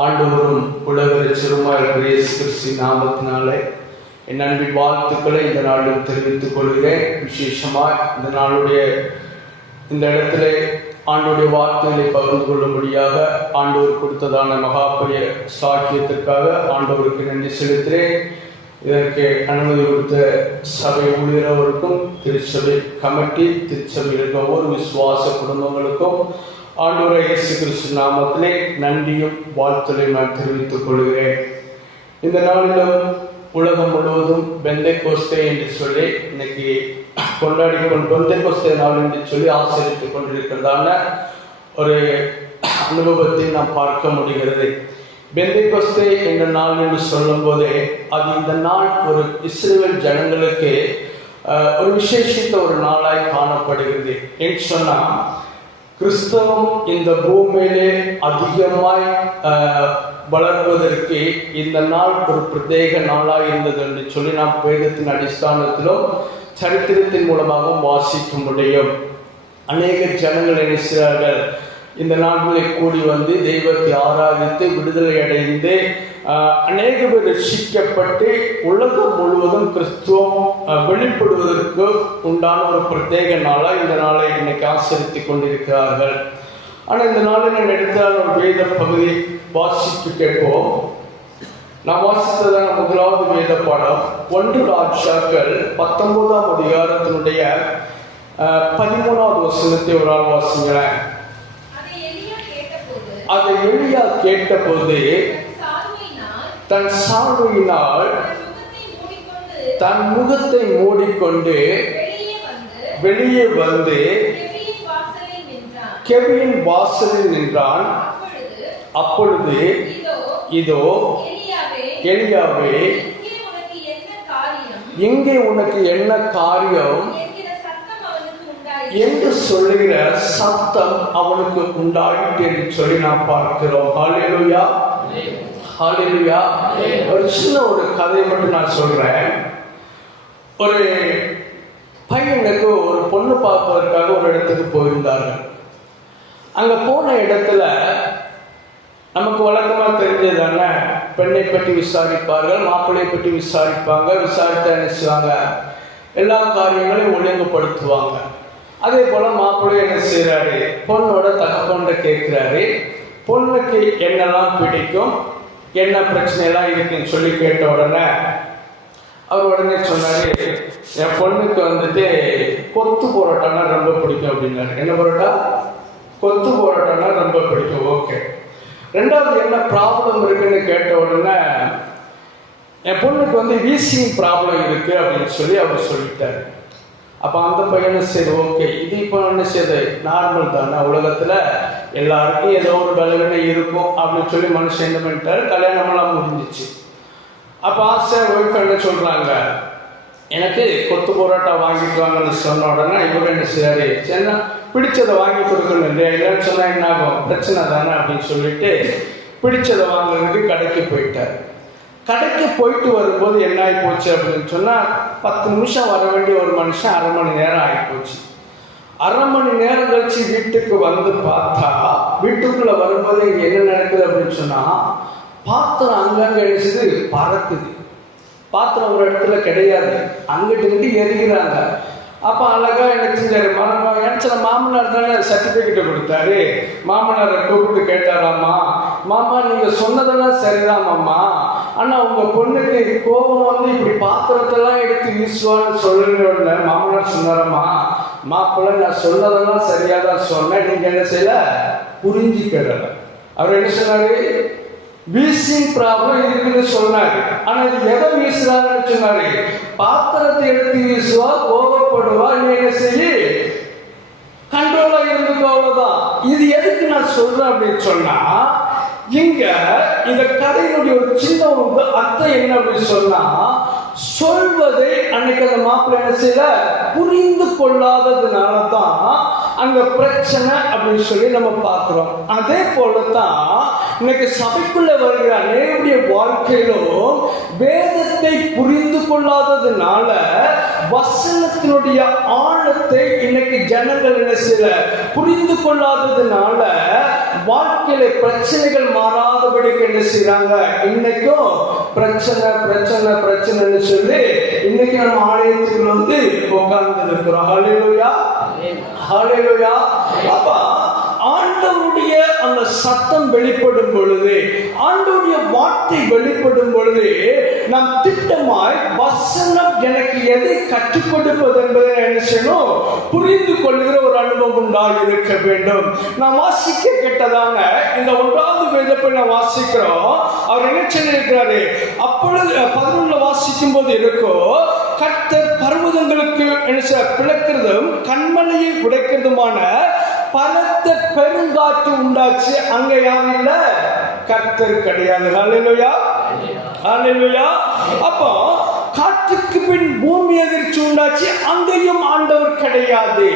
ஆண்டவரும் உலக ரட்சகருமாய் இயேசு கிறிஸ்துவின் நாமத்தினாலே என் அன்பின் வாழ்த்துக்களை இந்த நாளில் தெரிவித்துக் கொள்கிறேன். விசேஷமாய் இந்த நாளுடைய இந்த இடத்திலே ஆண்டவருடைய வார்த்தைகளை பகிர்ந்து கொள்ளும்படியாக ஆண்டவர் கொடுத்ததான மகாபரிய சாக்கியத்திற்காக ஆண்டவருக்கு நன்றி செலுத்துகிறேன். இதற்கு அனுமதி கொடுத்த சபை ஊழியர்களுக்கும், திருச்சபை கமிட்டி, திருச்சபையில் இருக்க ஒவ்வொரு விசுவாச குடும்பங்களுக்கும் ஆண்டவரை இயேசு கிறிஸ்து நாமத்திலே நன்றியும் வாழ்த்துக்களையும் நான் தெரிவித்துக் கொள்கிறேன். இந்த நாளிலும் உலகம் முழுவதும் பெந்தைக்கோஸ்தே என்று சொல்லி இன்னைக்கு பெந்தைக்கோஸ்தே நாள் என்று சொல்லி ஆசரித்துக் கொண்டிருக்கிறதான ஒரு அனுபவத்தை நாம் பார்க்க முடிகிறது. பெந்தைக்கோஸ்தே என்ற நாள் என்று சொல்லும் போதே அது இந்த நாள் ஒரு இஸ்ரவேல் ஜனங்களுக்கு ஒரு விசேஷித்த ஒரு நாளாய் காணப்படுகிறது. என்று சொன்னால் கிறிஸ்தவம் இந்த பூமியிலே அதிகமாய் வளர்வதற்கு இந்த நாள் ஒரு பிரத்யேக நாளாக இருந்தது என்று சொல்லி நாம் வேதத்தின் அடிஸ்தானத்திலும் சரித்திரத்தின் மூலமாகவும் வாசிக்க முடியும். அநேக ஜனங்கள் நினைக்கிறார்கள் இந்த நாட்களில் கூடி வந்து தெய்வத்தை ஆராதித்து விடுதலை அடைந்து அநேக பேர் ரட்சிக்கப்பட்டு உலகம் முழுவதும் கிறிஸ்துவம் வெளிப்படுவதற்கு உண்டான ஒரு பிரத்யேக நாளாக இந்த நாளை இன்னைக்கு ஆசரித்துக் கொண்டிருக்கிறார்கள். ஆனால் இந்த நாளில் நான் எடுத்தால் ஒரு வேத பகுதி வாசித்து கேட்போம். நான் வாசித்ததான முதலாவது வேத பாடம் 1 ராஜாக்கள் 19ஆம் அதிகாரத்தினுடைய 13வது வசனத்தை ஒரு ஆள் வாசிங்களேன். அதை எலியா கேட்டபோது தன் சார்வையினால் தன் முகத்தை மூடிக்கொண்டு வெளியே வந்து கெபியின் வாசலில் நின்றான். அப்பொழுது இதோ எலியாவே, இங்கே உனக்கு என்ன காரியம் என்று சொல்லுகிற சத்தம் அவனுக்கு உண்டாயிட்டு என்று சொல்லி நாம் பார்க்கிறோம். ஹல்லேலூயா, ஹல்லேலூயா. ஒரு சின்ன ஒரு கதை மட்டும் நான் சொல்றேன். ஒரு பையனுக்கு ஒரு பொண்ணு பார்ப்பதற்காக ஒரு இடத்துக்கு போயிருந்தார்கள். அங்க போன இடத்துல நமக்கு வழக்கமா தெரிஞ்சதான பெண்ணை பற்றி விசாரிப்பார்கள், மாப்பிள்ளையை பற்றி விசாரிப்பாங்க. விசாரித்து என்ன செய்வாங்க, எல்லா காரியங்களையும் ஒழுங்குபடுத்துவாங்க. அதே போல மாப்பிள்ளை என்ன செய்யறாரு, பொண்ணோட தகப்பன்கிட்ட கேட்கிறாரு, பொண்ணுக்கு என்னெல்லாம் பிடிக்கும், என்ன பிரச்சனை எல்லாம் இருக்குன்னு சொல்லி கேட்ட உடனே அவர் உடனே சொன்னாரு, என் பொண்ணுக்கு வந்துட்டு கொத்து பரோட்டானா ரொம்ப பிடிக்கும் அப்படின்னாரு. என்ன பரோட்டா? கொத்து பரோட்டானா ரொம்ப பிடிக்கும். ஓகே. ரெண்டாவது என்ன ப்ராப்ளம் இருக்குன்னு கேட்ட உடனே என் பொண்ணுக்கு வந்து வீசிங் ப்ராப்ளம் இருக்கு அப்படின்னு சொல்லி அவர் சொல்லிட்டாரு. அப்போ அந்த பையனை சரி ஓகே, இது இப்போ என்ன செய்யுது, நார்மல் தானே, உலகத்தில் எல்லாருக்கும் ஏதோ ஒரு பலவீனம் இருக்கும் அப்படின்னு சொல்லி மனுஷன் என்ன பண்ணிட்டாரு, கல்யாணமெல்லாம் முடிஞ்சிச்சு. அப்போ ஆசை ஒய்ஃப் என்ன சொல்கிறாங்க, எனக்கு கொத்து பரோட்டா வாங்கிட்டு வாங்கன்னு சொன்ன உடனே இவர் என்ன செய்யாரு, சரி பிடிச்சதை வாங்கி கொடுக்கணும் இல்லையா, இல்லைன்னு சொன்னால் என்ன ஆகும், பிரச்சனை தானே அப்படின்னு சொல்லிட்டு பிடிச்சதை வாங்குறதுக்கு கடைக்கு போயிட்டார். கடைக்கு போயிட்டு வரும்போது என்ன ஆகி போச்சு அப்படின்னு சொன்னால் 10 நிமிஷம் வர வேண்டிய ஒரு மனுஷன் 1/2 மணி நேரம் ஆகிப்போச்சு. 1/2 மணி நேரம் கழிச்சு வீட்டுக்கு வந்து பார்த்தா, வீட்டுக்குள்ளே வரும்போது இங்கே என்ன நடக்குது அப்படின்னு சொன்னால், பாத்திரம் அங்கங்கே அடிச்சது பறக்குது. பாத்திரம் ஒரு இடத்துல கிடையாது, அங்கிட்டு எரிகிறாங்க. அப்போ அழகா என்ன செஞ்சாரு, நினைச்ச மாமனார் தானே சர்டிஃபிகேட்டை கொடுத்தாரு. மாமனாரை கூப்பிட்டு கேட்டாராம்மா, மாமா நீங்க சொன்னதெல்லாம் சரிதான் மாமா, ஆனா உங்க பொண்ணுக்கு கோபம் வந்து இப்படி பாத்திரத்தெல்லாம் எடுத்து வீசுவான்னு சொல்லுங்க. மாமனார் சொன்னாரம்மா, மாப்பிள்ளை நான் சொன்னதெல்லாம் சரியாதான் சொன்னேன், நீங்க என்ன செய்யல, புரிஞ்சுக்கல. அவர் என்ன சொன்னாரு, வீசிங் ப்ராப்ளம் இருக்குன்னு சொன்னாரு. ஆனா இது எதை வீசுறாருன்னு சொன்னாரு, பாத்திரத்தை எடுத்து வீசுவா, கோபப்படுவா, நீ என்ன செய்ய, கண்ட்ரோலா இருந்துக்கோ, அவ்வளவுதான். இது எதுக்கு நான் சொல்றேன் அப்படின்னு சொன்னா, இங்க இந்த கதையினுடைய ஒரு சின்ன ஒரு அர்த்தம் என்ன அப்படின்னு சொன்னா, சொல்வதை அன்னைக்கு அந்த மாப்பிள்ளை என்ன செய்யல, புரிந்து கொள்ளாததுனால தான் அங்க பிரச்சனை அப்படின்னு சொல்லி நம்ம பார்க்கிறோம். அதே போலதான் இன்னைக்கு சபைக்குள்ள வருகிற அநேகருடைய வாழ்க்கையிலும் வேதத்தை புரிந்து கொள்ளாததுனால வசனத்தினுடைய ஆழத்தை இன்னைக்கு ஜனங்கள் என்ன செய்யல புரிந்து கொள்ளாததுனால வாழ்க்கையில பிரச்சனைகள் மாறாதபடிக்கு என்ன என்ன செய்யறாங்க, இன்னைக்கும் பிரச்சனை பிரச்சனை பிரச்சனைன்னு சொல்லி இன்னைக்கு நம்ம ஆலயத்துக்குள்ள வந்து உட்கார்ந்து இருக்கிறோம். ஹல்லேலூயா, ஹல்லேலூயா. அப்ப ஆண்டவருடைய அந்த சத்தம் வெளிப்படும் பொழுது, ஆண்டவருடைய வார்த்தை வெளிப்படும் பொழுது, நாம் திட்டமாய் வசனம் எனக்கு எதை கற்றுக் கொடுப்பது என்பதை என்ன செய்யணும், புரிந்து கொள்கிற ஒரு அனுபவம் உண்டாக இருக்க வேண்டும். நாம் வாசிக்க கேட்டதான இந்த 1வது வேதத்தை நாம் வாசிக்கிறோம். அவர் என்ன சொல்லியிருக்கிறாரு, அப்பொழுது 11 வாசிக்கும் போது இருக்கோ, கர்த்தர் பர்வதங்களுக்கு பிளக்கிறதும் கண்மலையை உடைக்கிறதுமான பலத்த பெருங்காற்று உண்டாச்சு. அங்க யாரும் இல்ல, கர்த்தர் கிடையாது. ஹல்லேலூயா, ஹல்லேலூயா. அப்போ காற்றுக்கு பின் பூமி அதிர்ச்சி உண்டாச்சு, அங்கேயும் ஆண்டவர் கிடையாது.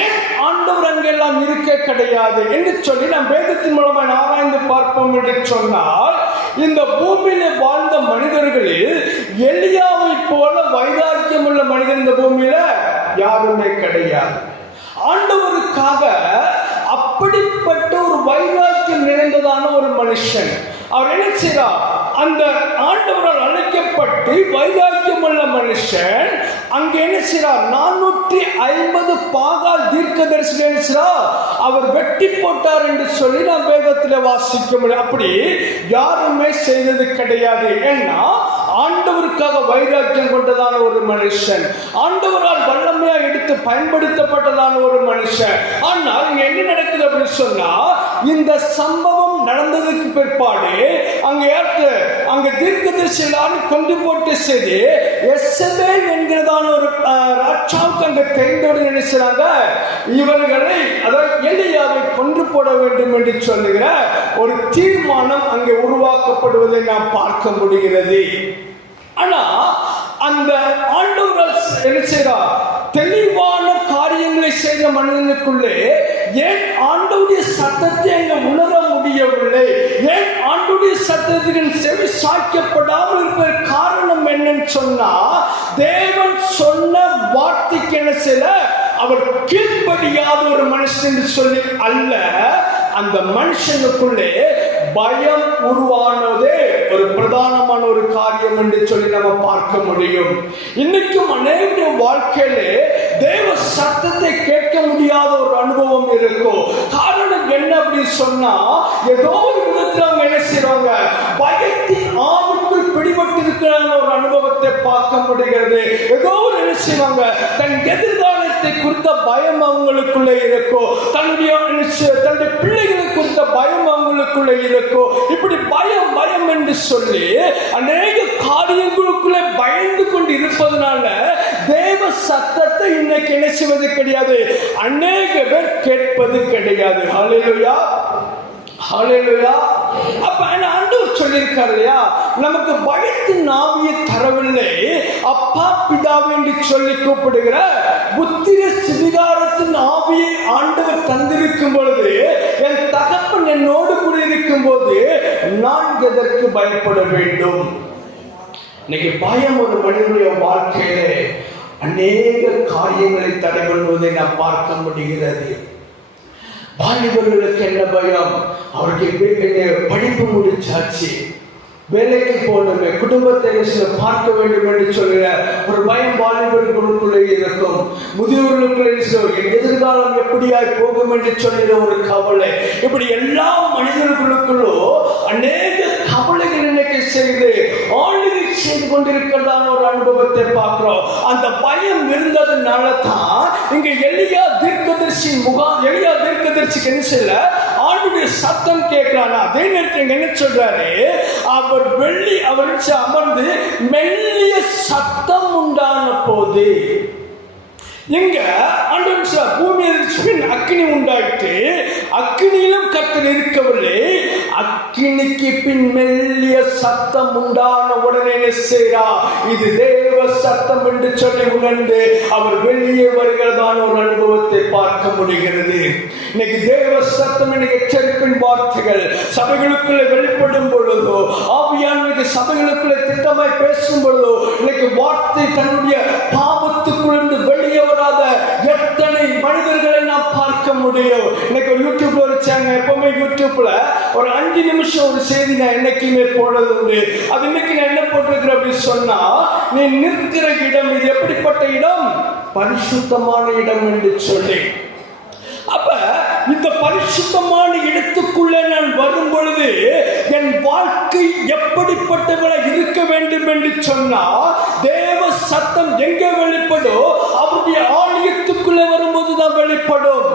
ஏன் ஆண்டவர் அங்கெல்லாம் இருக்க கிடையாது என்று சொல்லி நாம் வேதத்தின் மூலமாக ஆராய்ந்து பார்ப்போம் என்று சொன்னால், இந்த பூமியில வாழ்ந்த மனிதர்களில் எலியாவை போல வைராக்கியம் உள்ள மனிதன் இந்த பூமியில யாருமே கிடையாது. ஆண்டவருக்காக அப்படிப்பட்ட ஒரு வைராக்கியம் நிறைந்ததான ஒரு மனுஷன். அவர் என்ன செய்றார், அந்த ஆண்டவரால் அழைக்கப்பட்டு வைராக்கியம் உள்ள மனுஷன் அங்க என்ன செய்றார், 450 பாகால் தீர்க்கதரிசி என்ன செய்றார், அவர் வெட்டி போட்டார் என்று சொல்லி நாம் வேதத்தில் வாசிக்க முடியும். அப்படி யாருமே செய்தது கிடையாது. ஏன்னா ஆண்டவருக்காக வைராக்கியம் கொண்டதான ஒரு மனுஷன், ஆண்டவரால் வல்லமையா எடுத்து பயன்படுத்தப்பட்டதான ஒரு மனுஷன். ஆனால் இங்க என்ன நடக்குது அப்படின்னு சொன்னா, இந்த சம்பவம் நடந்ததுக்கு பிற்பாடு அங்க தீர்க்கதரிசி எல்லாரும் கொண்டு போட்டு செய்து எசபேல் என்கிறதான ஒரு ராஜாவுக்கு அங்க தெரிந்தோடு நினைச்சாங்க, இவர்களை அதாவது எலியாவை கொன்று போட வேண்டும் என்று சொல்லுகிற ஒரு தீர்மானம் அங்கே உருவாக்கப்படுவதை நாம் பார்க்க முடிகிறது. ஆனா அந்த ஆண்டவரால் என்ன செய்றார், தெளிவான காரியங்களை செய்த மனிதனுக்குள்ளே ஏன் ஆண்டவருடைய சத்தத்தை அங்க உணர முடியவில்லை, ஏன் ஆண்டவருடைய சத்தத்துக்கு செவி சாய்க்கப்படாமல் இருப்பது காரணம் என்னன்னு சொன்னா, தேவன் சொன்ன வார்த்தைக்கு என்ன செய்யல, அவர் கீழ்ப்படியாத ஒரு மனுஷன் சொல்லி அல்ல, அந்த மனுஷனுக்குள்ளே பயம் உருவானதே ஒரு பிரதானமான ஒரு காரியம் என்று சொல்லி நம்ம பார்க்க முடியும். இன்னைக்கும் அநேக வாழ்க்கையிலே தேவ சத்தத்தை கேட்க முடியாத ஒரு அனுபவம் இருக்கும். காரணம் என்ன அப்படின்னு சொன்னா, ஏதோ ஒரு விதத்தில் அவங்க என்ன செய்வாங்க, பயத்தின் ஆவுக்குள் பிடிபட்டு இருக்கிற ஒரு அனுபவத்தை பார்க்க முடிகிறது. ஏதோ ஒரு என்ன செய்வாங்க, தன் எதிர்காலத்தை குறித்த பயம் அவங்களுக்குள்ளே இருக்கும், தன்னுடைய பிள்ளைகளை குறித்த பயம் அவங்களுக்குள்ளே இருக்கும். இப்படி பயம் பயம் என்று சொல்லி அநேக காரியங்களுக்குள்ளே பயந்து கொண்டு இருப்பதனால தேவ சத்தத்தை இன்னைக்கு என்ன செய்வது கிடையாது, அநேக பேர் கேட்பது கிடையாது. ஹல்லேலூயா, ஹல்லேலூயா. அப்ப ஆண்டவர் சொல்லியிருக்கார் இல்லையா, நமக்கு பயத்தின் ஆவியை தரவில்லை, அப்பா பிதாவே என்று சொல்லி கூப்பிடுகிற புத்திர சுவிகாரத்தின் ஆவியை ஆண்டவர் தந்திருக்கும் பொழுது, என் தகப்பன் என்னோடு கூட இருக்கும் போது நான் எதற்கு பயப்பட வேண்டும்? இன்னைக்கு பயம் ஒரு மனிதனுடைய வாழ்க்கையிலே அநேக காரியங்களை தடை பண்ணுவதை நாம் பார்க்க முடிகிறது. வாலிபர்களுக்கு என்ன பயம், அவருக்கு படிப்பு முடிச்சாச்சு, வேலைக்கு போகணுமே, குடும்பத்தை பார்க்க வேண்டும் என்று சொல்கிற ஒரு பயம் வாலிபர்களுக்குள்ளே இருக்கும். முதியோர்களுக்குள்ளே எதிர்காலம் எப்படியாய் போகும் என்று சொல்கிற ஒரு கவலை. இப்படி எல்லா மனிதர்களுக்குள்ளோ அநேக கவலைகள் இன்னைக்கு செய்து ஆளுகை செய்து கொண்டிருக்கிறதான ஒரு அனுபவத்தை பார்க்கிறோம். அந்த பயம் இருந்ததுனால தான் இங்க எலியா தீர்க்கதரிசிக்கு என்ன செய்யல, ஆண்டுடைய சத்தம் கேட்கிறான். அதே நேரத்தில் என்ன சொல்றாரு, அவர் அமர்ந்து மெல்லிய சத்தம் உண்டான போது, இங்க பூமி அதிர்ச்சியின் அக்கினி உண்டாயிட்டு, அக்கினியிலும் கர்த்தர் இருக்கவில்லை, அக்கினிக்கு பின் மெல்லிய சத்தம் உண்டான உடனே செய்றா, இது தேவ சத்தம் என்று சொல்லி உணர்ந்து அவர் வெளியே வருகிறதான ஒரு அனுபவத்தை பார்க்க முடிகிறது. இன்னைக்கு தேவ சத்தம் என்ற எச்சரிப்பின் வார்த்தைகள் சபைகளுக்குள்ளே வெளிப்படும் பொழுதோ, ஆவியானவருக்கு சபைகளுக்குள்ளே திட்டமாய் பேசும் பொழுதோ, இன்னைக்கு வார்த்தை தன்னுடைய பாவத்துக்குள் வெளியே வராத எத்தனை மனிதர்களை நாம் பார்க்க முடியும். இன்னைக்கு ஒரு யூடியூப்ல வச்சாங்க, எப்பவுமே யூடியூப்ல ஒரு 5 நிமிஷம் ஒரு செய்தி நான் என்னைக்குமே போடுறது உண்டு. அது இன்னைக்கு நான் என்ன போட்டிருக்கிறேன் அப்படின்னு சொன்னா, நீ நிற்கிற இடம் இது எப்படிப்பட்ட இடம்? பரிசுத்தமான இடம் என்று சொல்லி. அப்ப இந்த பரிசுத்தமான இடத்துக்குள்ளே நான் வரும் பொழுது என் வாழ்க்கை எப்படிப்பட்டவளை இருக்க வேண்டும் என்று சொன்னா, தேவ சத்தம் எங்கே வெளிப்படும்? அவருடைய ஆலயத்துக்குள்ளே வரும்போதுதான் வெளிப்படும்.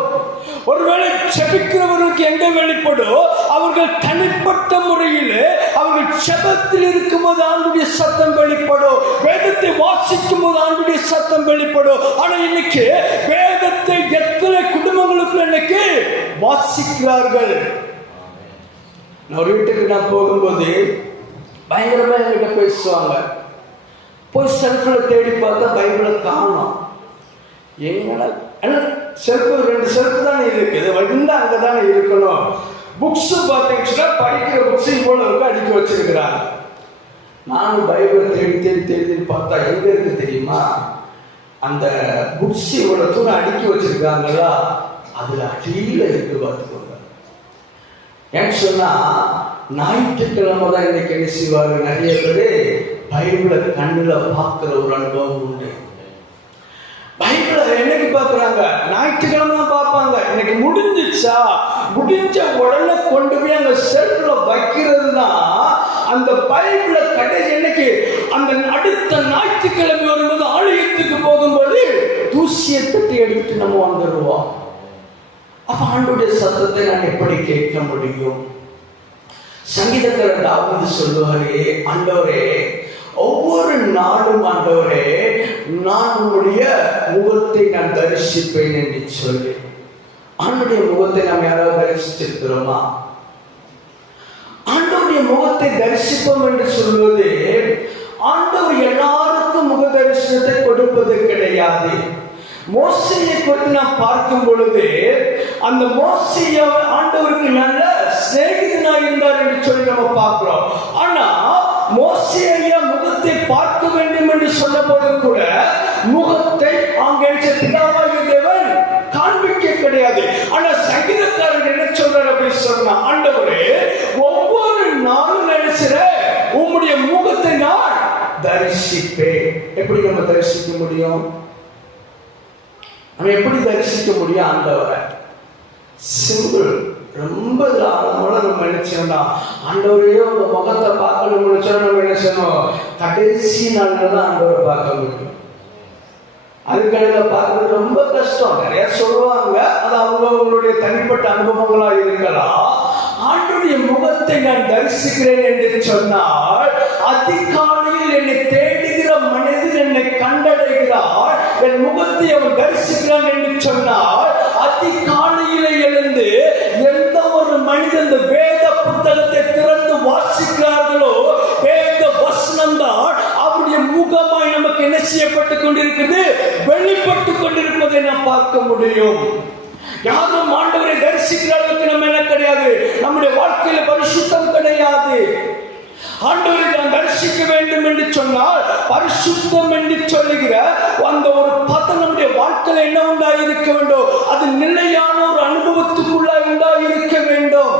ஒருவேளை செபிக்கிறவர்களுக்கு எங்க வெளிப்படும்? அவர்கள் தனிப்பட்ட முறையில் அவர்கள் செபத்தில் இருக்கும்போது ஆண்டுடைய சத்தம் வெளிப்படும். வேதத்தை வாசிக்கும் போது ஆண்டுடைய சத்தம் வெளிப்படும். ஆனா இன்னைக்கு வேதத்தை எத்தனை குடும்பங்களுக்கு இன்னைக்கு வாசிக்கிறார்கள்? நான் ஒரு வீட்டுக்கு நான் போகும்போது பயங்கரமா என்கிட்ட பேசுவாங்க. போய் செல்ஃப்ல தேடி பார்த்தா பைபிளை காணோம். எங்கடா செல்ஃப் 2 செல்ஃப் தானே இருக்குது, வந்து அங்கதானே இருக்கணும். புக்ஸ் பார்த்தீங்கன்னா படிக்கிற புக்ஸ் இவ்வளவு அடுக்கி வச்சிருக்கிறாங்க. நானும் பைபிளை தேடி தேடி தேடி பார்த்தா எங்க இருக்கு தெரியுமா? அந்த புக்ஸ் இவ்வளவு தூரம் அடுக்கி வச்சிருக்காங்களா, அதுல அடியில இருக்கு. பார்த்துக்கோங்க. ஏன்னு சொன்னா ஞாயிற்றுக்கிழமை தான் இன்னைக்கு என்ன செய்வாங்க, நிறைய பேர் பைபிளை கண்ணுல பார்க்கிற ஒரு அனுபவம் உண்டு. பைபிளை என்னைக்கு பார்க்கறாங்க? ஞாயிற்றுக்கிழமை பார்ப்பாங்க. இன்னைக்கு முடிஞ்சிச்சா, முடிஞ்ச உடனே கொண்டு போய் அந்த செல்ஃப்ல வைக்கிறது தான் அந்த பைபிளை கடை. என்னைக்கு அந்த அடுத்த ஞாயிற்றுக்கிழமை வரும்போது ஆலயத்துக்கு போகும்போது தூசியை தட்டி எடுத்துட்டு நம்ம வந்துடுவோம். அப்ப ஆண்டவருடைய சத்தத்தை நான் எப்படி கேட்க முடியும்? சங்கீதக்காரர் தாவீது சொல்லுவாரே, ஆண்டவரே ஒவ்வொரு நாளும் ஆண்டவரே நான் உங்களுடைய முகத்தை நான் தரிசிப்பேன் என்று சொல்லி. ஆண்டவருடைய முகத்தை நாம் யாராவது தரிசிச்சிருக்கிறோமா? ஆண்டவருடைய முகத்தை தரிசிப்போம் என்று சொல்வது, ஆண்டவர் எல்லாருக்கும் முக தரிசனத்தை கொடுப்பது கிடையாது. மோசேயை குறித்து நாம் பார்க்கும் பொழுது அந்த மோசேயை ஆண்டவருக்கு நல்ல சிநேகிதனாக இருந்தார் என்று சொல்லி நம்ம பார்க்கிறோம். ஆனா மோசேயா முகத்தை பார்க்க வேண்டும் என்று சொன்ன போது கூட முகத்தை அங்கே பிதாவாகிய தேவன் காண்பிக்க கிடையாது. ஆனா சங்கீதக்காரர் என்ன சொல்றார் அப்படின்னு சொன்னா, ஆண்டவரே ஒவ்வொரு நாளும் நினைச்சிற உம்முடைய முகத்தை நான் தரிசிப்பேன். எப்படி நம்ம தரிசிக்க முடியும்? நம்ம எப்படி தரிசிக்க முடியும் ஆண்டவரை? சிம்பிள். ரொம்ப ஆழமான நம்ம நினைச்சோம்னா, ஆண்டவரையோ உங்க முகத்தை பார்க்கணும் நினைச்சோம். நம்ம என்ன செய்யணும்? கடைசி நாள்ல தான் ஆண்டவரை பார்க்க முடியும். அதுக்கடையில பார்க்கறது ரொம்ப கஷ்டம். நிறைய சொல்லுவாங்க, அது அவங்களுடைய தனிப்பட்ட அனுபவங்களா இருக்கலாம். ஆண்டவருடைய முகத்தை நான் தரிசிக்கிறேன் என்று சொன்னால், அதிகாலையில் என்னை தேடுகிற மனிதன் என்னை கண்டடைகிறார், என் முகத்தை அவன் தரிசிக்கிறான் என்று சொன்னால், அதிகாலையில எழுந்து எந்த ஒரு மனிதன் இந்த வேத புத்தகத்தை திறந்து வாசிக்கிறார்களோ, வேத வசனம் தான் அவருடைய முகமாய் நமக்கு என்ன செய்யப்பட்டு கொண்டிருக்கிறது? வெளிப்பட்டு கொண்டிருப்பதை நாம் பார்க்க முடியும். யாரும் ஆண்டவரை தரிசிக்கிற அளவுக்கு நம்ம என்ன கிடையாது, நம்முடைய வாழ்க்கையில பரிசுத்தம் கிடையாது. ஆண்டவரை நான் தரிசிக்க வேண்டும் என்று சொன்னால் பரிசுத்தம் என்று சொல்லுகிற அந்த ஒரு பதம் நம்முடைய வாழ்க்கையில என்ன உண்டாயிருக்க வேண்டும்? அது நிலையான ஒரு அனுபவத்துக்குள்ளாய் உண்டாயிருக்க வேண்டும்.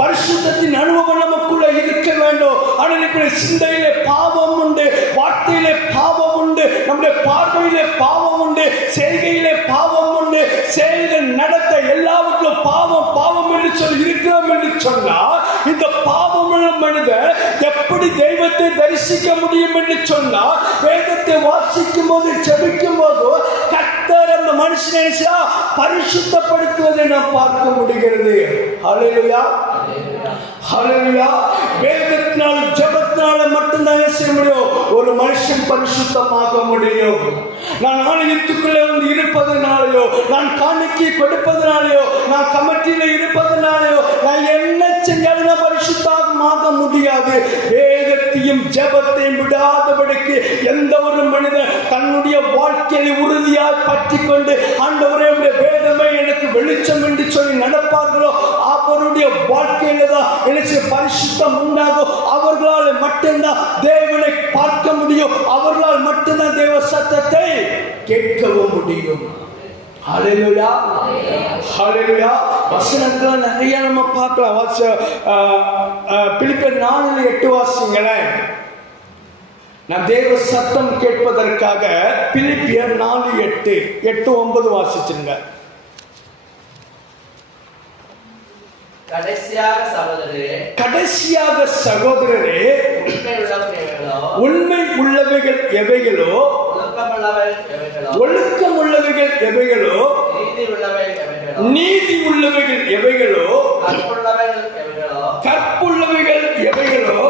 பரிசுத்தத்தின் அனுபவம் நமக்குள்ள இருக்க வேண்டும். ஆனால் சிந்தையிலே பாவம் உண்டு, வார்த்தையிலே பாவம் உண்டு, நம்முடைய பார்வையிலே பாவம் உண்டு, செய்கையிலே பாவம் உண்டு, செயல்கள் நடத்த எல்லாவற்றிலும் பாவம் பாவம் என்று சொல்லி இருக்கிறோம் என்று சொன்னால், இந்த பாவமுள்ள மனிதன் எப்படி தெய்வத்தை தரிசிக்க முடியும் என்று சொன்னால், வேதத்தை வாசிக்கும் போது செபிக்கும் போது கர்த்தர் அந்த மனுஷனை பரிசுத்தப்படுத்துவதை நாம் பார்க்க முடிகிறது. ஹல்லேலூயா, ஹல்லேலூயா. வேதத்தினால் ஜெபத்தினால மட்டும்தான் செய்ய முடியும். ஒரு மனுஷன் பரிசுத்தமாக முடியும். நான் ஆலயத்துக்குள்ளே வந்து இருப்பதனாலேயோ, நான் காணிக்கை கொடுப்பதனாலேயோ, நான் கமிட்டியில இருப்பதனாலேயோ, நான் என்ன செஞ்சாலும் நான் பரிசுத்தமாக முடியாது. வேதத்தையும் ஜெபத்தையும் விடாதபடிக்கு எந்த ஒரு மனிதன் தன்னுடைய வாழ்க்கையை உறுதியாக பற்றி கொண்டு ஆண்டவரே வேதமே எனக்கு வெளிச்சம் என்று சொல்லி நடப்பார்களோ, அவருடைய வாழ்க்கையில தான் எனக்கு பரிசுத்தம் உண்டாகும். அவர்களால் மட்டும்தான் தேவனை பார்க்க முடியும். அவர்களால் மட்டும்தான் தேவ சத்தத்தை கேட்கவும் முடியும். ஹல்லேலூயா, ஹல்லேலூயா. வசனத்துல நிறைய நம்ம பார்க்கலாம். பிலிப்பியர் 4:8 வாசிங்களேன். நான் தேவ சத்தம் கேட்பதற்காக பிலிப்பியர் 4:8, 8-9 வாசிச்சிருங்க. கடைசியாக சகோதரரே, உண்மை உள்ளவைகள் எவைகளோ, ஒழுக்கம் உள்ளவைகள் எவைகளோ, நீதி உள்ளவைகள் எவைகளோ, கற்புள்ளவைகள் எவைகளோ,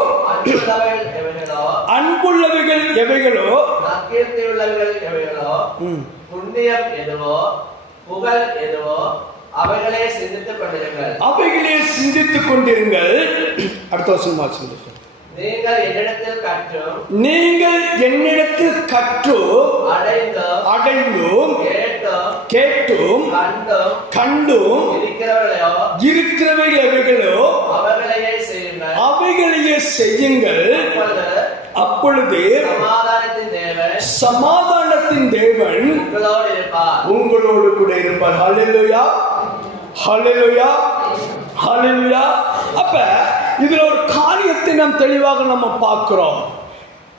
அன்புள்ளவைகள் எவைகளோ, புண்ணியம் எதுவோ, புகழ் எதுவோ, அவைகளே சிந்தித்துக் கொண்டிருங்கள். அவைகளே சிந்தித்துக் கொண்டிருங்கள். அடுத்த வசனம் வாசிங்க. நீங்கள் என்னிடத்தில் கற்றும் அடைந்தும் கேட்டும் கண்டும் இருக்கிறவைகள் எவைகளோ அவைகளையே செய்யுங்கள். அப்பொழுது சமாதானத்தின் தேவன் உங்களோடு கூட இருப்பார். ஹல்லேலூயா, ஹல்லேலூயா, ஹல்லேலூயா. அப்ப இதுல ஒரு காரியத்தை நாம் தெளிவாக நம்ம பார்க்கிறோம்.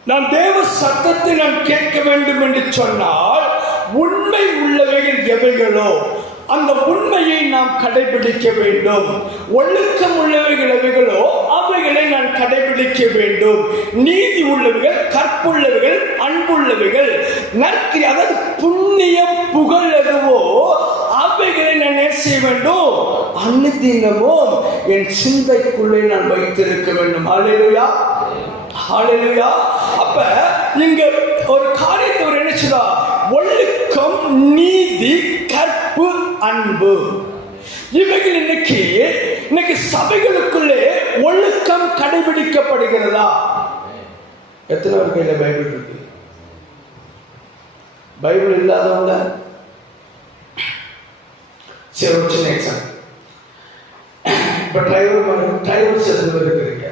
நான் தேவ சத்தத்தை நான் கேட்க வேண்டும் என்று சொன்னால், உண்மை உள்ளவைகள் எவைகளோ அந்த உண்மையை நாம் கடைபிடிக்க வேண்டும். ஒழுக்கம் உள்ளவைகள் எவைகளோ அவைகளை நான் கடைபிடிக்க வேண்டும். நீதி உள்ளவைகள், கற்புள்ளவைகள், அன்புள்ளவைகள், நற்கிரி, அதாவது புண்ணியம், புகழ் எதுவோ அவைகளை நான் என்ன செய்ய வேண்டும்? அனுதினமும் என் சிந்தைக்குள்ளே நான் வைத்திருக்க வேண்டும். ஹல்லேலூயா, ஹல்லேலூயா. அப்ப இங்க ஒரு காரியத்தை அவர் என்ன சொல்றார்? ஒழுக்கம், நீதி, கற்பு, அன்பு, இவைகள் இன்னைக்கு சபைகளுக்குள்ளே ஒழுக்கம் கடைபிடிக்கப்படுகிறதா? எத்தனை பேர் கையில பைபிள் இருக்கு? பைபிள் இல்லாதவங்க சரி, ஒரு சின்ன எக்ஸாம்பிள். இப்ப டிரைவர்ஸ் எத்தனை இருக்கிறீங்க?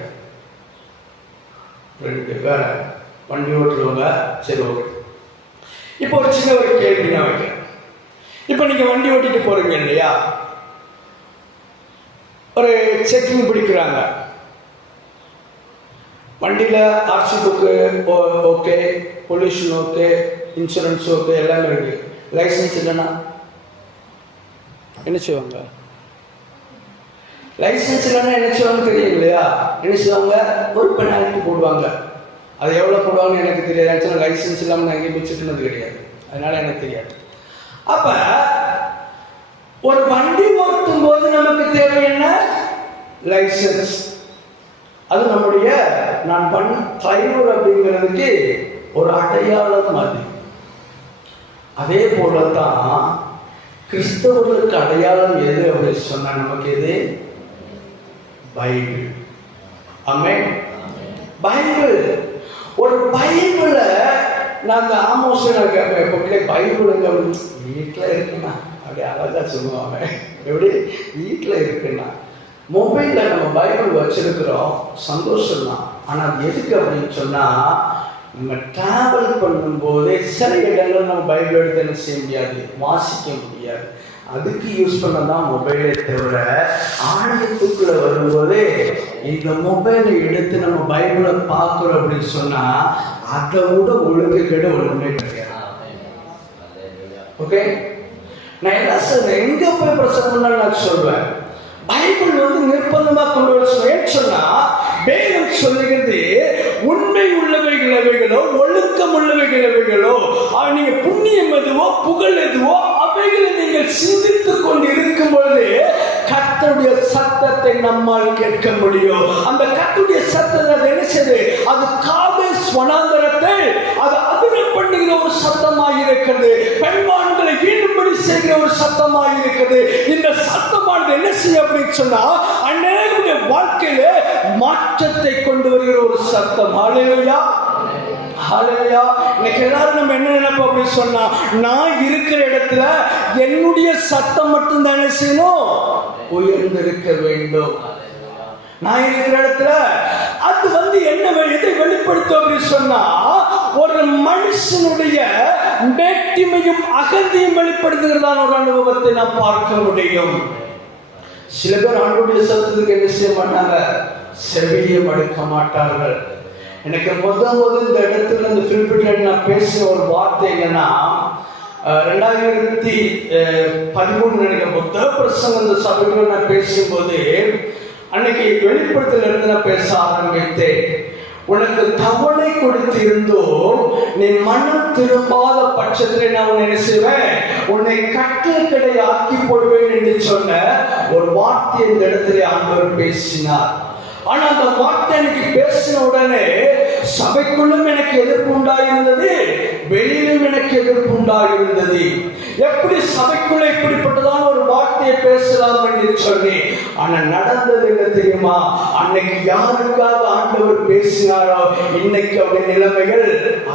வேற வண்டி ஓட்டுறவங்க. சரி, ஓகே. இப்போ ஒரு சின்ன ஒரு கேள்வி நான் வைக்கிறேன். இப்போ நீங்க வண்டி ஓட்டிட்டு போறீங்க இல்லையா? ஒரு செக்கிங் பிடிக்கிறாங்க. வண்டியில RC book okay, pollution okay, insurance okay, எல்லாமே இருக்கு. லைசன்ஸ் இல்லைன்னா என்ன செய்வாங்க? லைசன்ஸ் இல்லைன்னா என்ன செய்வாங்க தெரியும் இல்லையா? என்ன செய்வாங்க? ஒரு பெனால்ட்டி போடுவாங்க. அது எவ்வளோ போடுவாங்கன்னு எனக்கு தெரியாது. லைசன்ஸ் இல்லாமல் நான் எங்கேயும் வச்சுக்கினது கிடையாது, அதனால எனக்கு தெரியாது. அப்ப ஒரு வண்டி ஓட்டும் போது நமக்கு தேவை என்ன? லைசன்ஸ். அது நம்முடைய நான் டிரைவர் அப்படிங்கிறதுக்கு ஒரு அடையாளம். அது அதே போலதான் கிறிஸ்தவர்களுக்கு அடையாளம் எது அப்படின்னு சொன்னா நமக்கு எது? பைபிள். ஆமென். பைபிள். ஒரு பைபிள நான் ஆமோசனை கேட்பேன். எப்பவுமே பைபிளுங்க வீட்டில் இருக்குண்ணா அப்படி அழகா சொல்லுவாங்க. எப்படி வீட்டில் இருக்குண்ணா? மொபைலில் நம்ம பைபிள் வச்சிருக்கிறோம், சந்தோஷம் தான். ஆனால் அது எதுக்கு அப்படின்னு சொன்னால், நம்ம டிராவல் பண்ணும்போது சில இடங்கள் நம்ம பைபிள் எடுத்து என்ன செய்ய முடியாது, வாசிக்க முடியாது. அதுக்கு யூஸ் பண்ணதான் மொபைலை தவிர, ஆலயத்துக்குள்ள வரும்போது இந்த மொபைலை எடுத்து நம்ம பைபிளை பார்க்குறோம் அப்படின்னு சொன்னால் அதை விட ஒழுங்குகேடு ஒன்றுமே கிடையாது. ஓகே, நான் என்ன சொல்றேன்? எங்க போய் பிரசங்கம் பண்ணாலும் நான் சொல்வேன், பைபிள் நிர்பந்தமா கொண்டு வர சொன்னா வேதம் சொல்லுகிறது, உண்மை உள்ளவைகள் எவைகளோ, ஒழுக்கம் உள்ளவைகள் எவைகளோ, நீங்க புண்ணியம் எதுவோ, புகழ் எதுவோ அவைகளை நீங்கள் சிந்தித்துக் கொண்டு இருக்கும் பொழுது கர்த்தருடைய சத்தத்தை நம்மால் கேட்க முடியும். அந்த கர்த்தருடைய சத்தத்தை அது என்ன செய்யுது? அது காதேஸ் வனாந்தரத்தை அது அதிர பண்ணுகிற ஒரு சத்தமாக இருக்கிறது. பெண்மான்களை ஈடுபடி செய்கிற ஒரு சத்தமாக இருக்கிறது. இந்த சத்தமானது என்ன செய்ய அப்படின்னு சொன்னா அநேகருடைய வாழ்க்கையில மாற்றத்தை கொண்டு வருகிற ஒரு சத்தம். ஹல்லேலூயா, ஹல்லேலூயா. இன்னைக்கு எல்லாரும் நம்ம என்ன நினைப்போம் அப்படின்னு சொன்னா, நான் இருக்கிற இடத்துல என்னுடைய சத்தம் மட்டும் தானே செய்யணும், உயர்ந்திருக்க வேண்டும். நான் இருக்கிற இடத்துல அது என்ன எதை வெளிப்படுத்தும் அப்படின்னு சொன்னா, ஒரு மனுஷனுடைய மேட்டிமையும் அகந்தையும் வெளிப்படுத்துகிறதான ஒரு அனுபவத்தை நாம் பார்க்க முடியும். சில பேர் ஆண்டவருடைய சத்தத்துக்கு என்ன செய்ய மாட்டாங்க, செவியை மடுக்க மாட்டார்கள். எனக்கு முதல் இந்த இடத்துல இந்த பிலிப்பியர்ல நான் பேசின ஒரு வார்த்தை என்னன்னா, 2013 நினைக்கிற முதல் பிரசங்கம் இந்த சபைக்குள்ள நான் பேசும்போது அன்னைக்கு வெளிப்படுத்தல இருந்து நான் பேச ஆரம்பித்தேன். உனக்கு தவணை கொடுத்து இருந்தோம், நீ மனம் திரும்பாத பட்சத்தில் நான் உன்னை என்ன செய்வேன், உன்னை கட்டளை ஆக்கி போடுவேன் என்று சொன்ன ஒரு வார்த்தை இந்த இடத்துல ஆண்டவர் பேசினார். ஆனா அந்த வார்த்தை எனக்கு பேசின உடனே சபைக்குள்ளும் எனக்கு எதிர்ப்பு உண்டாயிருந்தது, வெளியிலும் எனக்கு எதிர்ப்பு உண்டாயிருந்தது. எப்படி சபைக்குள்ள இப்படிப்பட்டதான ஒரு வார்த்தையை பேசலாம் என்று சொன்னேன். ஆனா நடந்தது என்ன தெரியுமா, அன்னைக்கு யாருக்காக ஆண்டவர் பேசினாரோ இன்னைக்கு அவருடைய நிலைமைகள்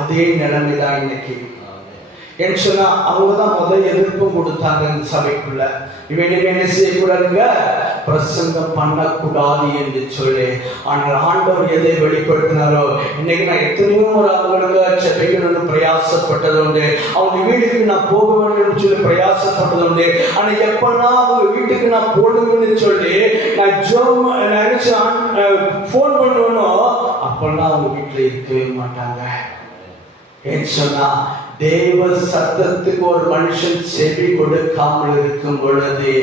அதே நிலைமைதான் இன்னைக்கு. என்று சொன்னா அவங்க தான் முதல் எதிர்ப்பு கொடுத்தாங்க இந்த சபைக்குள்ள. இவன் என்ன செய்யக்கூடாதுங்க, பிரசங்கம் பண்ணக்கூடாது என்று சொல்லி. ஆனால் ஆண்டவர் எதை வெளிப்படுத்தினாரோ, இன்னைக்கு நான் எத்தனையோ ஒரு அவங்களுக்கு செபிக்கணும்னு பிரயாசப்பட்டது உண்டு, அவங்க வீட்டுக்கு நான் போக வேண்டும் சொல்லி பிரயாசப்பட்டது உண்டு. ஆனா எப்பெல்லாம் அவங்க வீட்டுக்கு நான் போடுங்கன்னு சொல்லி நான் போன் பண்ணுவேனோ அப்பெல்லாம் அவங்க வீட்டுல இருக்கவே மாட்டாங்க. ஏன்னு சொன்னா தேவ சத்தத்துக்கு ஒரு மனுஷன் செவி கொடுக்காமல் இருக்கும் பொழுது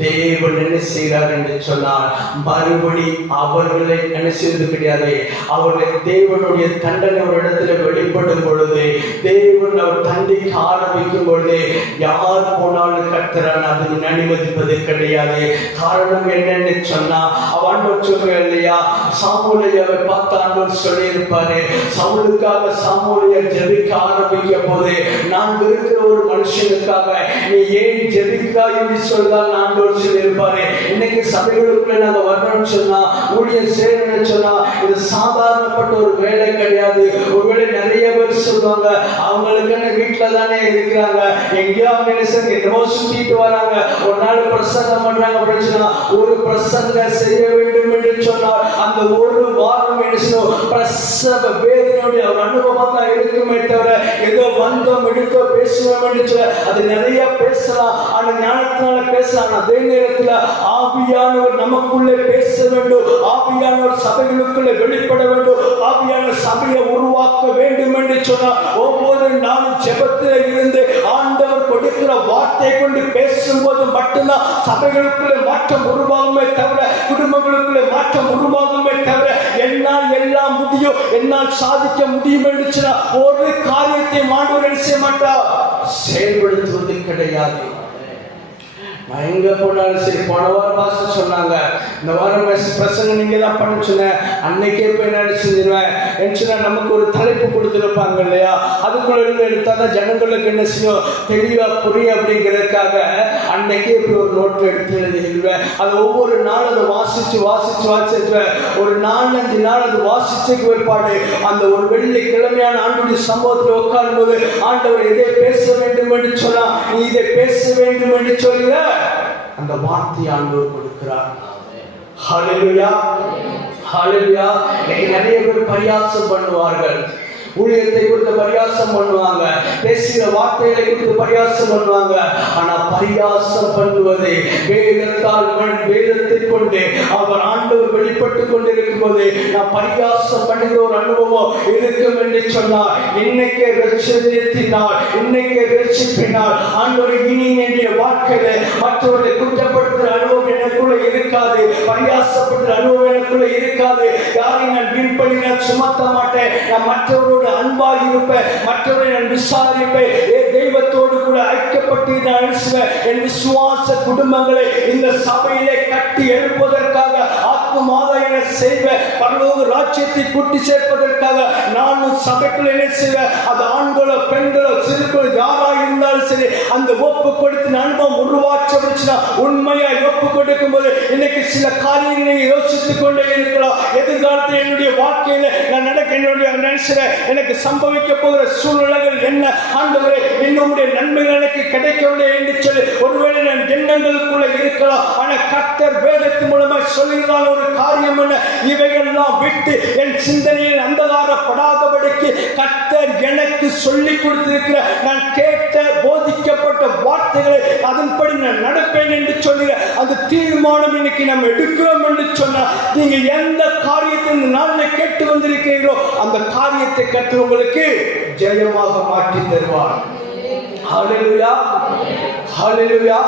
தேவன் என்ன செய்கிறார் என்று சொன்னார், மறுபடி அவர்களை என்ன செய்வது கிடையாது. அவர்களை தேவனுடைய தண்டனை ஒரு இடத்துல வெளிப்படும் பொழுது, தேவன் அவர் தண்டிக்க ஆரம்பிக்கும் பொழுது யார் போனாலும் கர்த்தரால் அது அனுமதிப்பது கிடையாது. காரணம் என்னன்னு சொன்னா அவன் சொல்ற இல்லையா, சாமுவேலை பார்த்து ஆண்டவர் சொல்லி இருப்பாரு, சவுலுக்காக சாமுவேலை ஜெபிக்க ஆரம்பிக்க போது நான் இருக்கிற ஒரு மனுஷனுக்காக நீ ஏன் ஜெபிக்கிறாய் என்று சொல்றார் ஆண்டவர் சொல்லி இருப்பாரு. இன்னைக்கு சபைகளுக்குள்ள நாங்க வரணும்னு சொன்னா, ஊழியம் செய்யணும்னு சொன்னா இது சாதாரணப்பட்ட ஒரு வேலை கிடையாது. ஒருவேளை நிறைய பேர் சொல்லுவாங்க அவங்களுக்கு வீட்டுல தானே இருக்கிறாங்க, எங்கேயோ அவங்க என்னமோ சுத்திட்டு வராங்க, ஒரு நாள் பிரசங்கம் பண்றாங்க அப்படின்னு சொன்னா ஒரு பிரசங்கம் செய்ய வேண்டும் என்று சொன்னால் அந்த ஒரு வாரம் என்ன செய்யணும், பிரசவ வேதனையுடைய ஒரு அனுபவம் தான் இருக்குமே தவிர ஏதோ வந்தோம் எடுத்தோ பேசுவோம் என்று சொல்ல அது நிறைய பேசலாம். ஆனா ஞானத்தினால பேசலாம். அதே நேரத்தில் ஆவியானவர் நமக்குள்ளே பேச வேண்டும், ஆவியானவர் சபைகளுக்குள்ளே வெளிப்பட வேண்டும், ஆவியானவர் சபையை உருவாக்க வேண்டும் என்று சொன்னால் ஒவ்வொரு நாளும் ஜெபத்தில் இருந்து ஆண்டவர் கொடுக்கிற வார்த்தை கொண்டு பேசும்போது மட்டும்தான் சபைகளுக்குள்ளே மாற்றம் உருவாகுமே தவிர, குடும்பங்களுக்குள்ளே மாற்றம் உருவாகுமே தவிர, என்னால் எல்லாம் முடியும், என்னால் சாதிக்க முடியும் என்று சொன்னால் ஒரு காரியத்தை ஆண்டவர் என்ன செய்ய மாட்டார், செயல்படுத்துவது கிடையாது. நான் எங்க போனாலும் சரி, போன வாரம் பாஸ்டர் சொன்னாங்க இந்த வாரம் பிரசங்கம் நீங்க தான் பண்ண சொன்ன, அன்னைக்கே போய் என்ன செஞ்சிருவேன் சொன்னா நமக்கு ஒரு தலைப்பு கொடுத்துருப்பாங்க இல்லையா, அதுக்குள்ள இருந்து எடுத்தாதான் ஜனங்களுக்கு என்ன செய்யும் தெளிவா புரியும் அப்படிங்கிறதுக்காக அன்னைக்கே போய் ஒரு நோட்டு எடுத்து எழுதிடுவேன். அது ஒவ்வொரு நாள் அதை வாசிச்சு ஒரு 4-5 நாள் அது வாசிச்ச பிற்பாடு அந்த ஒரு வெள்ளிக்கிழமையான ஆண்டுடைய சம்பவத்தில் உட்காரும் போது ஆண்டவர் எதை பேச வேண்டும் என்று சொன்னா நீ இதை பேச வேண்டும் என்று சொல்லுங்க, அந்த வார்த்தை ஆண்டவர் கொடுக்கிறார். ஹல்லேலூயா, ஹல்லேலூயா. நிறைய பேர் பரியாசம் பண்ணுவார்கள், ஊழியத்தை குறித்து பரியாசம் பண்ணுவாங்க, பேசுகிற வார்த்தைகளை குறித்து பரியாசம் பண்ணுவாங்க. ஆனா பரியாசம் பண்ணுவது வேதத்தால் வேதத்தை கொண்டு அவர் ஆண்டவர் வெளிப்பட்டு கொண்டிருக்கும் போது நான் பரியாசம் பண்ணுகிற ஒரு அனுபவம் இருக்கும் என்று சொன்னார். இன்னைக்கே ரட்சிப்பினால், இன்னைக்கே ரட்சிப்பினால் ஆண்டவர் இனி என்னுடைய வாழ்க்கையில மற்றவர்களை குற்றப்படுத்துகிற அனுபவம் எனக்குள்ள இருக்காது, பரியாசப்படுத்துகிற அனுபவம் எனக்குள்ள இருக்காது. யாரையும் நான் வீண் பண்ணி நான் சுமத்த மாட்டேன், நான் மற்றவரோடு அன்பாக இருப்பேன், மற்றவரை நான் விசாரிப்பேன், தெய்வத்தோடு கூட ஐக்கியப்பட்டு நான் அனுசுவேன். என் விசுவாச குடும்பங்களை இந்த சபையிலே கட்டி எழுப்பதற்காக ஆத்மாதாயம் செய்வேன், பரலோக ராஜ்யத்தை கூட்டி சேர்ப்பதற்காக நானும் சபைக்குள்ள என்ன செய்வேன், அது ஆண்களோ பெண்களோ சிறுகளோ யாராக இருந்தாலும் சரி அந்த ஒப்பு கொடுத்து அனுபவம் உருவாச்சுன்னா உண்மையா ஒப்பு கொடுக்கும் போது இன்னைக்கு சில காரியங்களை யோசித்துக் கொண்டே இருக்கலாம். எதிர்காலத்தில் என்னுடைய வாழ்க்கையில நான் நடக்க என்னுடைய நினைச்சுறேன், எனக்கு சம்பவிக்க போகிற சூழ்நிலைகள் என்ன, ஆண்டவரே இன்னுடைய நன்மைகள் எனக்கு கிடைக்கவில்லை என்று சொல்லி ஒருவேளை நான் எண்ணங்களுக்குள்ள இருக்கலாம். ஆனால் கர்த்தர் வேதத்தின் மூலமா சொல்லுகிறான் ஒரு காரியம் என்ன, இவைகள்லாம் விட்டு என் சிந்தனையில் அந்தகாரப்படாதபடிக்கு கர்த்தர் எனக்கு சொல்லி கொடுத்திருக்கிற நான் கேட்ட போதிக்கப்பட்ட வார்த்தைகளை அதன்படி நான் நடப்பேன் என்று சொல்லுங்க. அந்த தீர்மானம் இன்னைக்கு நம்ம எடுக்கிறோம் என்று சொன்னா, நீங்க எந்த காரியத்தை இந்த நாளில் கேட்டு வந்திருக்கிறீர்களோ அந்த காரியத்தை கர்த்தர் உங்களுக்கு ஜெயமாக மாற்றி தருவார். ஹல்லேலூயா, ஹல்லேலூயா.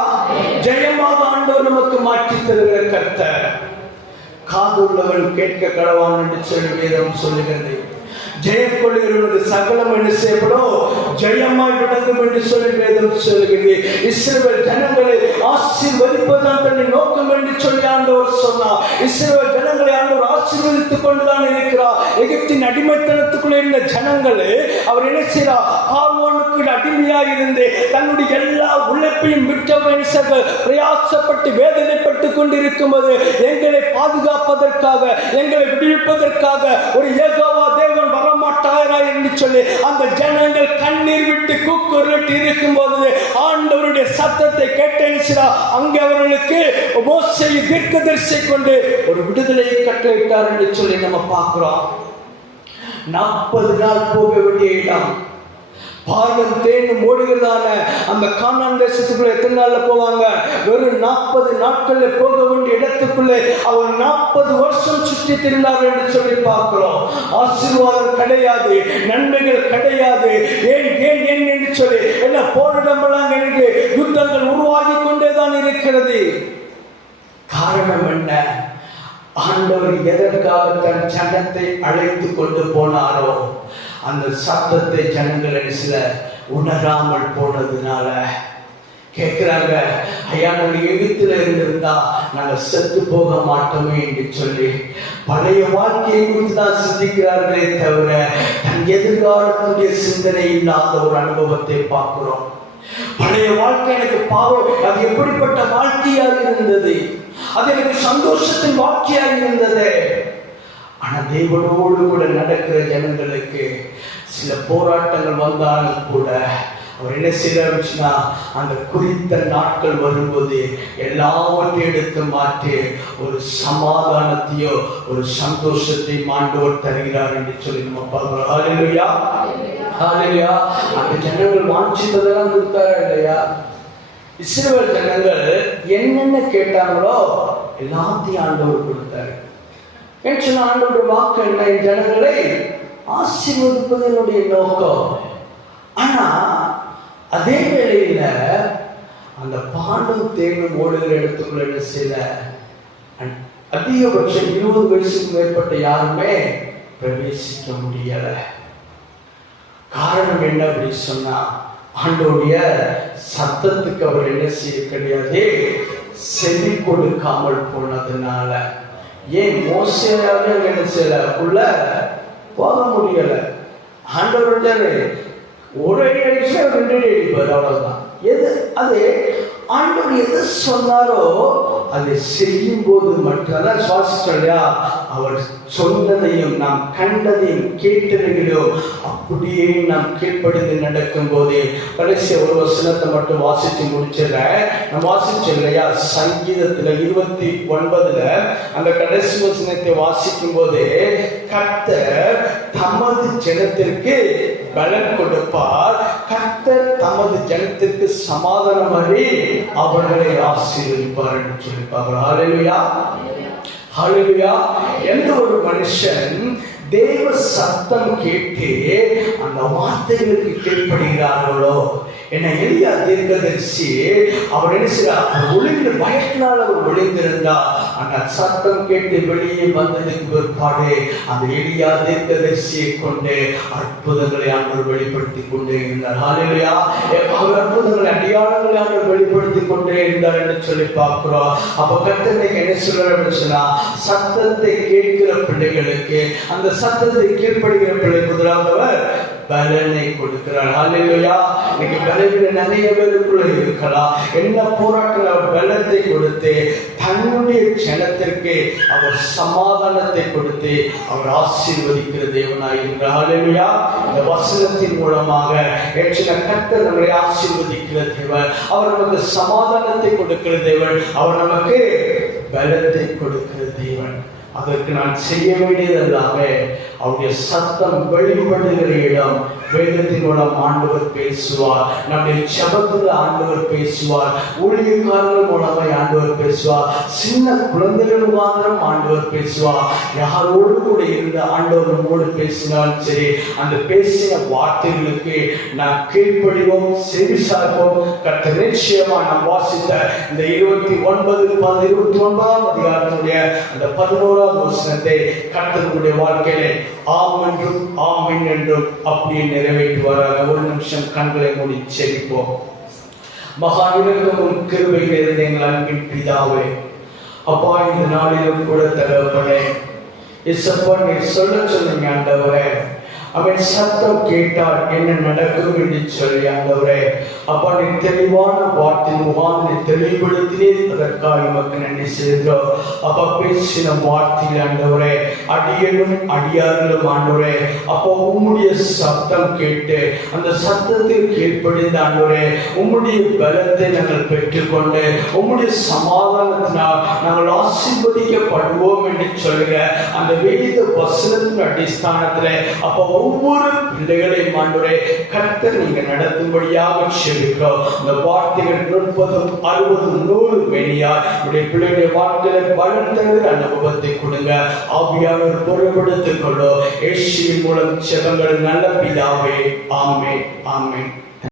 ஜெயமாக ஆண்டவர் நமக்கு மாற்றி தருகிற கர்த்தர். காதுள்ளவன் கேட்க கடவான் என்று சொல்லி வேதம் சொல்லுகிறது. ஜெயம் கொள்ளுகிறது சகலம் என்று செய்யப்படும் ஜெயமாய் விளங்கும் என்று சொல்லி வேதம் சொல்லுகிறது. இஸ்ரவேல் ஜனங்களை ஆசீர்வதிப்பதுதான் தன்னை நோக்கம் என்று சொல்லி ஆண்டவர் சொன்னார். இஸ்ரவேல் ஜனங்களை ஆண்டவர் ஆசீர்வதித்துக் கொண்டுதான் இருக்கிறார். எகிப்தின் அடிமைத்தனத்துக்குள்ள இருந்த ஜனங்களை அவர் என்ன செய்கிறார்? பார்வோனுக்கு அடிமையாக இருந்து தன்னுடைய எல்லா உழைப்பையும் விட்டவர்கள் பிரயாசப்பட்டு வேதனைப்பட்டுக் கொண்டிருக்கும் போது எங்களை பாதுகாப்பதற்காக, எங்களை விடுவிப்பதற்காக ஒரு யெகோவா தேவன் வரமாட்டாரா என்று சொல்லி அந்த ஜனங்கள் கண்ணீர் விட்டு கூக்குரலிட்டு இருக்கும் போது ஆண்டவருடைய சத்தத்தை கேட்டேன். அங்கே அவர்களுக்கு மோசேயை தீர்க்கதரிசியை கொண்டு ஒரு விடுதலையை கட்டளையிட்டார் என்று சொல்லி நம்ம பார்க்கிறோம். 40 நாள் போக வேண்டிய இடம், பாலும் தேனும் ஓடுகிறதான அந்த கானான் தேசத்துக்குள்ள எத்தனை நாள்ல போவாங்க? வெறும் 40 நாட்கள்ல போக வேண்டிய இடத்துக்குள்ளே அவர் 40 வருஷம் சுற்றி திரிந்தார் என்று சொல்லி பார்க்கிறோம். ஆசீர்வாதம் கிடையாது, நன்மைகள் கிடையாது. ஏன் ஏன் ஏன் என்று சொல்லி என்ன போரிடமெல்லாம் எனக்கு யுத்தங்கள் உருவாகி கொண்டேதான் இருக்கிறது. காரணம் என்ன? ஆண்டவர் எதற்காக தன் ஜனத்தை அழைத்து கொண்டு போனாரோ அந்த சத்தத்தை ஜனங்கள் சில உணராமல் போனதுனால கேட்கிறாங்க, ஐயா நாங்கள் எகிப்தில் இருந்திருந்தா நாங்கள் செத்து போக மாட்டோமே என்று சொல்லி பழைய வாழ்க்கையை குறித்து தான் சிந்திக்கிறார்களே தவிர தன் எதிர்காலத்துடைய சிந்தனை இல்லாத ஒரு அனுபவத்தை பார்க்கிறோம். பழைய வாழ்க்கை எனக்கு பாவம், அது எப்படிப்பட்ட வாழ்க்கையாக இருந்தது, அது எனக்கு சந்தோஷத்தின் வாழ்க்கையாக இருந்தது. ஆனா தேவனோடு கூட நடக்கிற ஜனங்களுக்கு சில போராட்டங்கள் வந்தாலும் கூட அவர் என்ன செய்யறாருன்னா, அந்த குறித்த நாட்கள் வரும்போது எல்லாவற்றையும் எடுத்து மாற்றி ஒரு சமாதானத்தையோ ஒரு சந்தோஷத்தை ஆண்டவர் தருகிறார் என்று சொல்லி நம்ம பார்க்கிறோம். ஹல்லேலூயா, ஹல்லேலூயா. அந்த ஜனங்கள் வாஞ்சித்ததெல்லாம் கொடுத்தாரா இல்லையா? இஸ்ரவேல் ஜனங்கள் என்னென்ன கேட்டாங்களோ எல்லாத்தையும் ஆண்டவர் கொடுத்தாரு. ஏன்னா ஆண்டவருடைய வாக்கு என்ன? ஜனங்களை ஆசீர்வதிப்பது என்னுடைய நோக்கம். ஆனா அதே வேளையில அந்த பாலும் தேனும் ஓடுகிற இடத்துக்குள்ள என்ன செய்யல, அதிகபட்சம் 20 வயசுக்கு மேற்பட்ட யாருமே பிரவேசிக்க முடியல. காரணம் என்ன அப்படி சொன்னா, ஆண்டோடைய சத்தத்துக்கு அவர் என்ன செய்ய கிடையாது, செவி கொடுக்காமல் போனதுனால. ஏன் மோசேயாவே என்ன செய்யல, உள்ள போக முடியல. ஆண்டவர் ஒரு அடி அடிச்சா 2 அடி அடிப்பார், அவ்வளவுதான். அது ஆண்டவர் எது சொன்னாரோ அதை செய்யும் போது மட்டும்தான் சுவாசிச்சா அவர் சொன்னதையும் நாம் கண்டதையும் கேட்டதையும் அப்படியே நாம் கீழ்ப்படிந்து நடக்கும் போதே. கடைசி ஒரு வசனத்தை மட்டும் வாசிச்சு முடிச்சிடற. நான் வாசிச்சேன் இல்லையா, சங்கீதத்துல 29 அந்த கடைசி வசனத்தை வாசிக்கும் போது கர்த்தர் தமது ஜனத்திற்கு பலன் கொடுப்பார், கர்த்தர் தமது ஜனத்திற்கு சமாதானம் அறி அவர்களை ஆசீர்வதிப்பார் என்று சொல்லிப்பார். ஹல்லேலூயா, ஹல்லேலூயா. எந்த ஒரு மனுஷன் தேவ சத்தம் கேட்டு அந்த வார்த்தைகளுக்கு கீழ்ப்படுகிறார்களோ, என்ன எலியா தீர்க்கதரிசி அவர் என்ன செய்யறார், ஒளிந்து பயத்தினால் அவர் ஒளிந்திருந்தா அந்த சத்தம் கேட்டு வெளியே வந்ததுக்கு பிற்பாடு அந்த எலியா தீர்க்கதரிசியை கொண்டு அற்புதங்களை ஆண்டவர் வெளிப்படுத்தி கொண்டே இருந்தார். ஹல்லேலூயா. அவர் அற்புதங்களை அடையாளங்களை ஆண்டவர் வெளிப்படுத்தி கொண்டே இருந்தார் என்று சொல்லி பார்க்கிறோம். அப்ப கர்த்தர் என்ன சொல்றாரு சொன்னா, சத்தத்தை கேட்கிற பிள்ளைகளுக்கு, அந்த சத்தத்தை கீழ்ப்படுகிற பிள்ளை முதலானவர் பலனை கொடுக்கிறார். ஹல்லேலூயா. இன்னைக்கு பலவீன நிறைய பேருக்குள்ள இருக்கலாம். என்ன போராட்டம் அவர் பலத்தை கொடுத்து தன்னுடைய ஜனத்திற்கு அவர் சமாதானத்தை கொடுத்து அவர் ஆசீர்வதிக்கிற தேவனாய் இருக்கிறார். ஹல்லேலூயா. இந்த வசனத்தின் மூலமாக கர்த்தர் நம்மை ஆசீர்வதிக்கிற தேவன், அவர் நமக்கு சமாதானத்தை கொடுக்கிற தேவன், அவர் நமக்கு பலத்தை கொடுக்கிற தேவன். அதற்கு நான் செய்ய வேண்டியது எல்லாமே அவருடைய சத்தம் வெளிப்படுகிற இடம். வேதத்தின் மூலம் ஆண்டவர் பேசுவார், நம்முடைய ஜெபத்தில் ஆண்டவர் பேசுவார், ஊழியக்காரர்கள் மூலமாய் ஆண்டவர் பேசுவார், சின்ன குழந்தைகள் முகாந்திரம் ஆண்டவர் பேசுவார். யாரோடு கூட இருந்த ஆண்டவர் நம்மோடு பேசினாலும் சரி, அந்த பேசின வார்த்தைகளுக்கு நாம் கீழ்ப்படிவோம், செவிசாய்ப்போம். கர்த்தர் நிச்சயமா நாம் வாசித்த இந்த 29ஆம் அதிகாரத்தினுடைய அந்த 11ஆவது வசனத்தை கர்த்தருடைய வாழ்க்கையிலே ஆம் என்றும் ஆமென் என்றும் அப்படியே நிறைவேற்றுவாராக. ஒரு நிமிஷம் கண்களை மூடி செபிப்போம். மகா இரக்கமும் கிருபையில் இருந்த எங்கள் அன்பின் பிதாவே, அப்பா, இந்த நாளிலும் கூட தகப்பனே, இயேசுப்பா, நீர் சொல்ல சொன்னீங்க ஆண்டவரே, அவன் சத்தம் கேட்டால் என்ன நடக்கும் என்று சொல்லி ஆண்டவரே, அப்பா, நீ தெளிவான வார்த்தை முகாமை தெளிவுபடுத்தினே, அதற்காக நமக்கு நன்றி செய்கிறோம். அப்பா, பேசின வார்த்தையில் ஆண்டவரே, அடியனும் அடியார்களும் ஆண்டவரே, அப்பா, உம்முடைய சத்தம் கேட்டு அந்த சத்தத்தில் கீழ்ப்படிந்த ஆண்டவரே, உம்முடைய பலத்தை நாங்கள் பெற்றுக்கொண்டு உம்முடைய சமாதானத்தினால் நாங்கள் ஆசீர்வதிக்கப்படுவோம் என்று சொல்லுங்க அந்த வேத வசனத்தின் அடிஸ்தானத்தில் அப்போ ஒவ்வொரு பிள்ளைகளையும் ஆண்டவரே கர்த்தர் நீங்க நடத்தும்படியாக செபிக்கிறோம். இந்த வார்த்தைகள் 30, 60, 100 மேனியா உடைய பிள்ளைகளுடைய வாழ்க்கையில பலன் தருகிற அனுபவத்தை கொடுங்க. ஆவியானவர் பொறுப்படுத்திக் கொள்ளும். இயேசுவின் மூலம் ஜெபங்கள் நல்ல பிதாவே, ஆமென், ஆமென்.